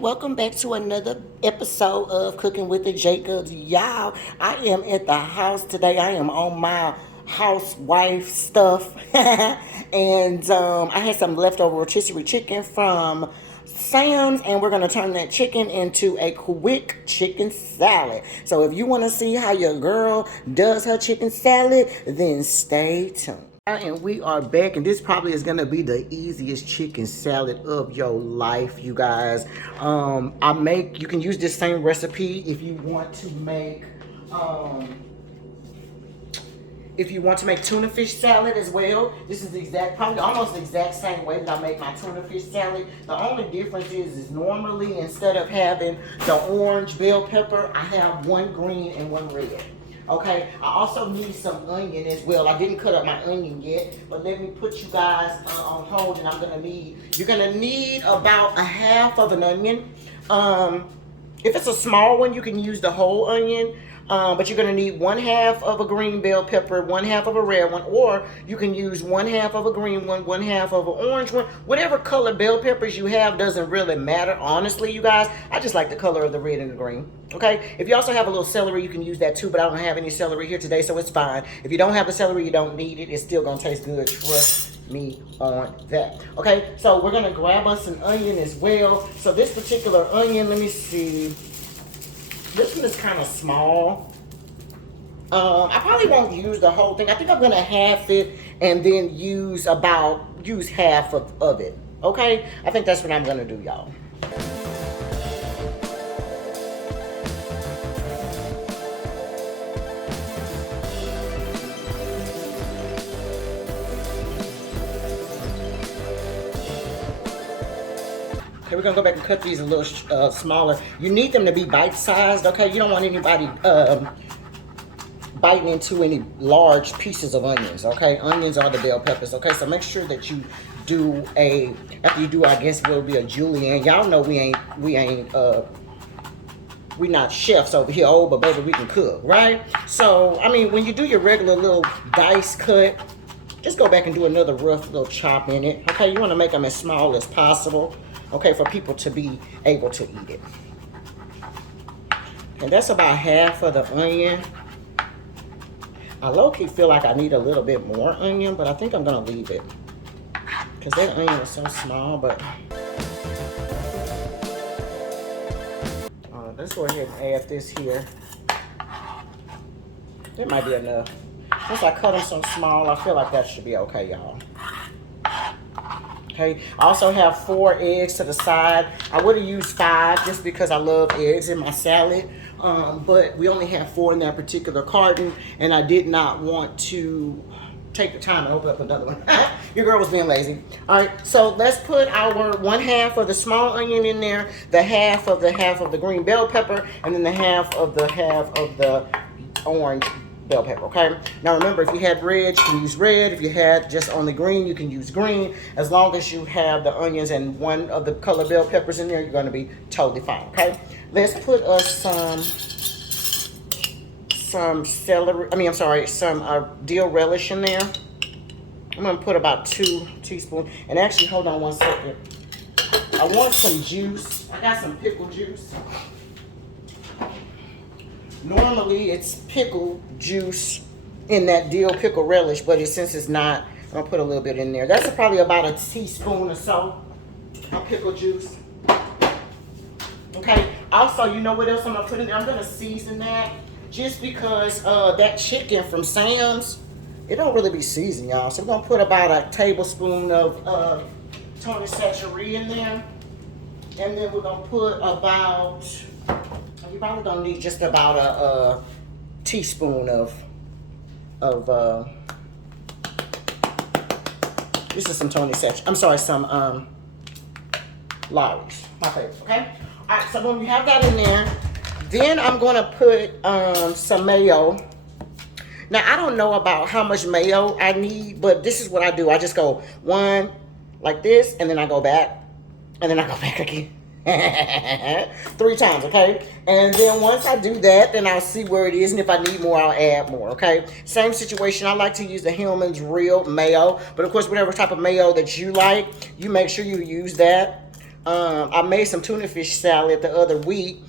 Welcome back to another episode of Cooking with the Jacobs. Y'all, I am at the house today. I am on my housewife stuff. and I had some leftover rotisserie chicken from Sam's, and we're going to turn that chicken into a quick chicken salad. So if you want to see how your girl does her chicken salad, then stay tuned. And we are back, and this probably is gonna be the easiest chicken salad of your life, you guys. You can use this same recipe if you want to make tuna fish salad as well. This is probably almost the exact same way that I make my tuna fish salad. The only difference is normally instead of having the orange bell pepper, I have one green and one red. Okay, I also need some onion as well. I didn't cut up my onion yet, but let me put you guys on hold, and you're gonna need about a half of an onion. If it's a small one, you can use the whole onion. But you're going to need one half of a green bell pepper, one half of a red one, or you can use one half of a green one half of an orange one. Whatever color bell peppers you have doesn't really matter, honestly, you guys. I just like the color of the red and the green, okay? If you also have a little celery, you can use that too, but I don't have any celery here today, so it's fine. If you don't have the celery, you don't need it. It's still going to taste good. Trust me on that. Okay, so we're going to grab us an onion as well. So this particular onion, let me see. This one is kind of small. I probably won't use the whole thing. I think I'm gonna half it and then use half of it. Okay? I think that's what I'm gonna do, y'all. Okay, we're gonna go back and cut these a little smaller. You need them to be bite-sized, okay? You don't want anybody biting into any large pieces of onions, okay? Onions are the bell peppers, okay? So make sure that you do after you do, I guess, will be a julienne. Y'all know we not chefs over here, but baby, we can cook, right? So, I mean, when you do your regular little dice cut, just go back and do another rough little chop in it, okay? You wanna make them as small as possible, okay, for people to be able to eat it. And that's about half of the onion. I low-key feel like I need a little bit more onion, but I think I'm gonna leave it because that onion is so small. But let's go ahead and add this here. It might be enough. Since I cut them so small, I feel like that should be okay, y'all. Okay, I also have 4 eggs to the side. I would have used 5 just because I love eggs in my salad. But we only have 4 in that particular carton, and I did not want to take the time to open up another one. Your girl was being lazy. All right, so let's put our 1/2 of the small onion in there, the half of the green bell pepper, and then the half of the orange bell pepper, okay? Now remember, if you had red, you can use red. If you had just only green, you can use green. As long as you have the onions and one of the color bell peppers in there, you're gonna be totally fine, okay? Let's put us some dill relish in there. I'm gonna put about 2 teaspoons. And actually, hold on one second. I want some juice. I got some pickle juice. Normally, it's pickle juice in that dill pickle relish, but since it's not, I'm gonna put a little bit in there. That's probably about a teaspoon or so of pickle juice. Okay, also, you know what else I'm gonna put in there? I'm gonna season that just because that chicken from Sam's, it don't really be seasoned, y'all. So we're gonna put about a tablespoon of Tony Sachet in there. And then we're gonna put about, you probably gonna need just about a teaspoon of this is some Tony Sachet. I'm sorry, some Lawry's, my favorite, okay? All right, so when you have that in there, then I'm gonna put some mayo. Now, I don't know about how much mayo I need, but this is what I do. I just go 1 like this, and then I go back, and then I go back again. 3 times, okay? And then once I do that, then I'll see where it is, and if I need more, I'll add more, okay? Same situation. I like to use the Hellmann's Real mayo, but of course, whatever type of mayo that you like, you make sure you use that. I made some tuna fish salad the other week.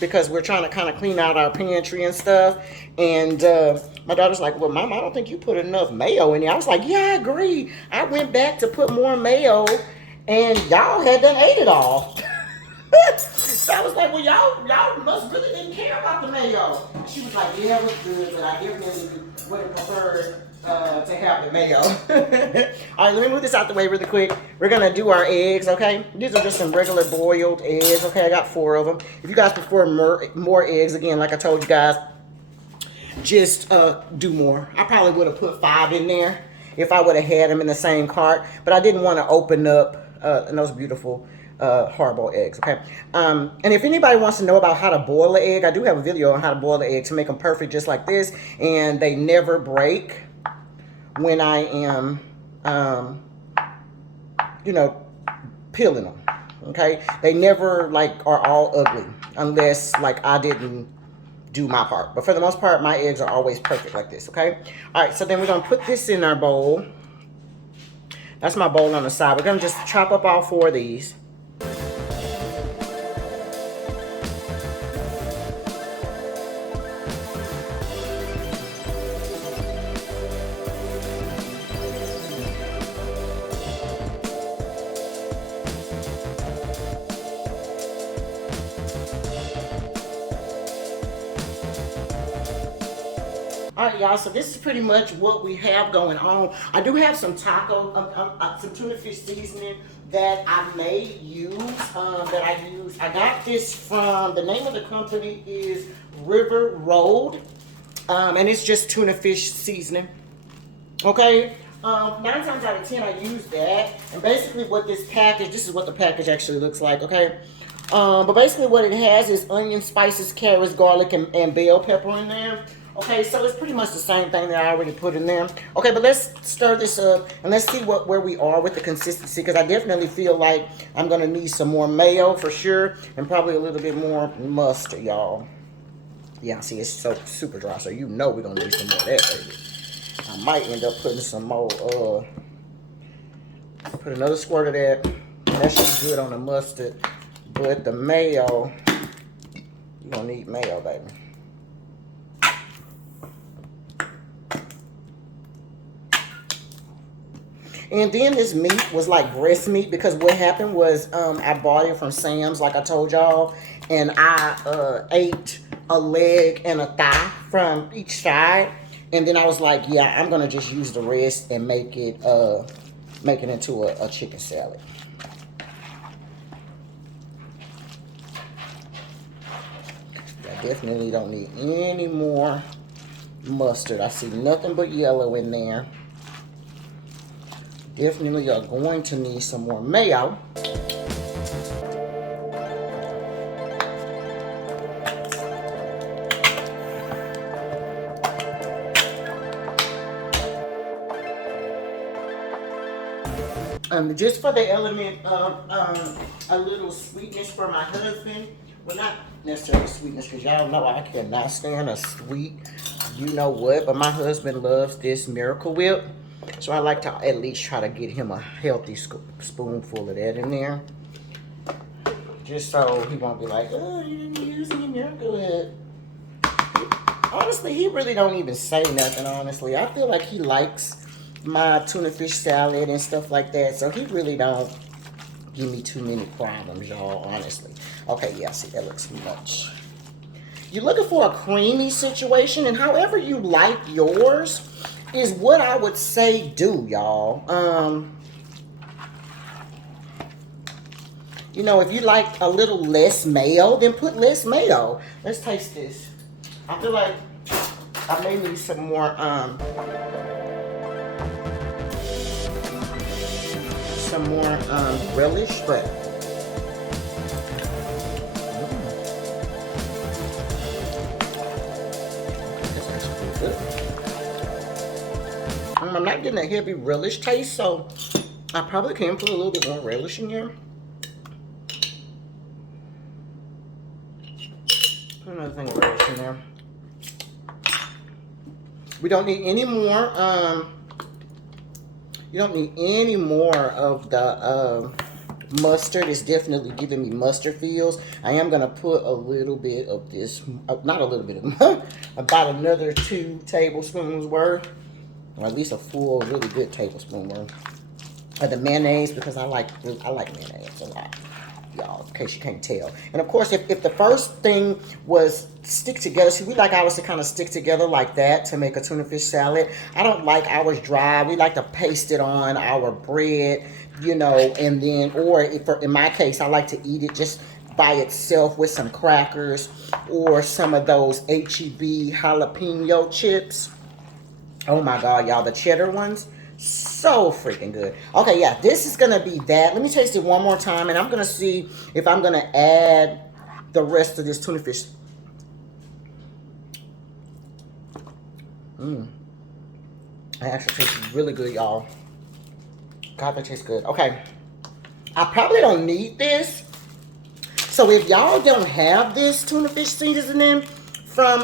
Because we're trying to kind of clean out our pantry and stuff. And my daughter's like, well, Mom, I don't think you put enough mayo in there. I was like, yeah, I agree. I went back to put more mayo, and y'all had done ate it all. So I was like, well, y'all must really didn't care about the mayo. She was like, yeah, it was good, but I definitely would have preferred to have the mayo. All right, let me move this out the way really quick. We're gonna do our eggs, okay? These are just some regular boiled eggs, okay? I got 4 of them. If you guys prefer more eggs, again, like I told you guys, just do more. I probably would have put 5 in there if I would have had them in the same cart, but I didn't want to open up those beautiful hard-boiled eggs, okay? And if anybody wants to know about how to boil an egg, I do have a video on how to boil the egg to make them perfect just like this, and they never break when I am, you know, peeling them, okay? They never, like, are all ugly unless, like, I didn't do my part. But for the most part, my eggs are always perfect like this, okay? All right, so then we're going to put this in our bowl. That's my bowl on the side. We're going to just chop up all 4 of these. All right, y'all, so this is pretty much what we have going on. I do have some some tuna fish seasoning that I may use, I got this from, the name of the company is River Road, and it's just tuna fish seasoning, okay? 9 times out of 10, I use that, and basically what this is what the package actually looks like, okay? But basically what it has is onion, spices, carrots, garlic, and bell pepper in there. Okay, so it's pretty much the same thing that I already put in there. Okay, but let's stir this up and let's see where we are with the consistency, because I definitely feel like I'm going to need some more mayo for sure, and probably a little bit more mustard, y'all. Yeah, see, it's so super dry, so you know we're going to need some more of that, baby. I might end up putting some more, put another squirt of that. That should be good on the mustard. But the mayo, you're going to need mayo, baby. And then this meat was like breast meat, because what happened was I bought it from Sam's, like I told y'all, and I ate a leg and a thigh from each side, and then I was like, yeah, I'm gonna just use the rest and make it into a chicken salad. I definitely don't need any more mustard. I see nothing but yellow in there. Definitely are going to need some more mayo. Just for the element of a little sweetness for my husband. Well, not necessarily sweetness, because y'all know I cannot stand a sweet, you know what, but my husband loves this Miracle Whip. So I like to at least try to get him a healthy spoonful of that in there. Just so he won't be like, oh, you didn't use any Miracle Whip. Honestly, he really don't even say nothing, honestly. I feel like he likes my tuna fish salad and stuff like that. So he really don't give me too many problems, y'all, honestly. Okay, yeah, see, that looks much. You're looking for a creamy situation, and however you like yours is what I would say do, y'all. You know, if you like a little less mayo, then put less mayo. Let's taste this. I feel like I may need some more relish, but that's actually good. I'm not getting a heavy relish taste, so I probably can put a little bit more relish in here. Put another thing of relish in there. We don't need any more, you don't need any more of the mustard. It's definitely giving me mustard feels. I am going to put a little bit of this, not a little bit of, about another 2 tablespoons worth, or at least a full, really good tablespoon worth of the mayonnaise, because I like mayonnaise a lot, y'all, in case you can't tell. And of course, if the first thing was stick together, see, we like ours to kind of stick together like that to make a tuna fish salad. I don't like ours dry. We like to paste it on our bread, you know, and then, or if in my case, I like to eat it just by itself with some crackers or some of those HEB jalapeno chips. Oh my God, y'all, the cheddar ones, so freaking good. Okay, yeah, this is gonna be that. Let me taste it one more time, and I'm gonna see if I'm gonna add the rest of this tuna fish. It actually tastes really good, y'all. God, that tastes good. Okay, I probably don't need this. So if y'all don't have this tuna fish seasoning from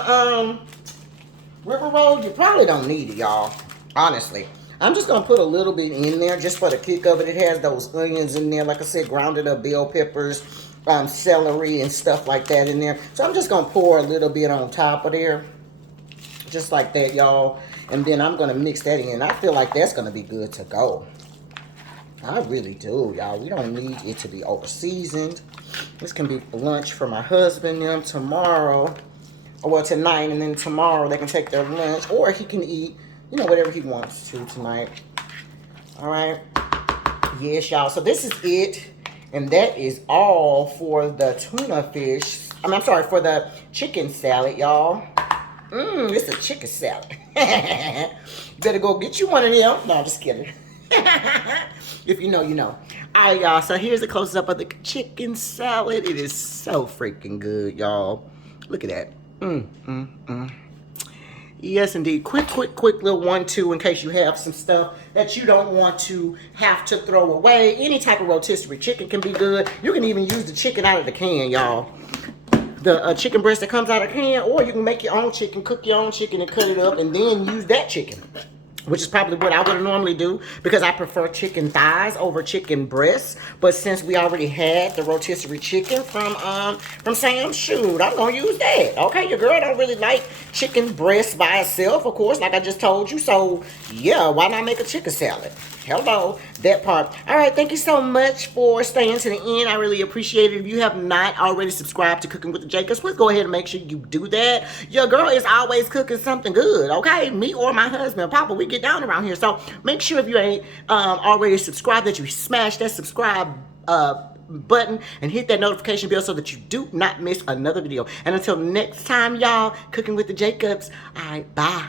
River Road, you probably don't need it, y'all. Honestly. I'm just going to put a little bit in there just for the kick of it. It has those onions in there, like I said, grounded up bell peppers, celery, and stuff like that in there. So I'm just going to pour a little bit on top of there. Just like that, y'all. And then I'm going to mix that in. I feel like that's going to be good to go. I really do, y'all. We don't need it to be over seasoned. This can be lunch for my husband and them tomorrow. Well, tonight, and then tomorrow they can take their lunch, or he can eat, you know, whatever he wants to tonight. All right. Yes, y'all. So this is it, and that is all for the tuna fish. I'm sorry, for the chicken salad, y'all. It's a chicken salad. Better go get you one of them. No, I'm just kidding. If you know, you know. All right, y'all. So here's a close-up of the chicken salad. It is so freaking good, y'all. Look at that. Yes, indeed. Quick little 1-2 in case you have some stuff that you don't want to have to throw away. Any type of rotisserie chicken can be good. You can even use the chicken out of the can, y'all. The chicken breast that comes out of the can, or you can make your own chicken, cook your own chicken and cut it up and then use that chicken. Which is probably what I would normally do, because I prefer chicken thighs over chicken breasts. But since we already had the rotisserie chicken from Sam's, shoot, I'm gonna use that. Okay, your girl don't really like chicken breast by itself, of course, like I just told you. So yeah, why not make a chicken salad? Hello, that part. All right, thank you so much for staying to the end. I really appreciate it. If you have not already subscribed to Cooking with the Jacobs, please go ahead and make sure you do that. Your girl is always cooking something good, okay? Me or my husband, Papa, we get down around here. So make sure if you ain't already subscribed that you smash that subscribe button and hit that notification bell so that you do not miss another video. And until next time, y'all, Cooking with the Jacobs. All right, bye.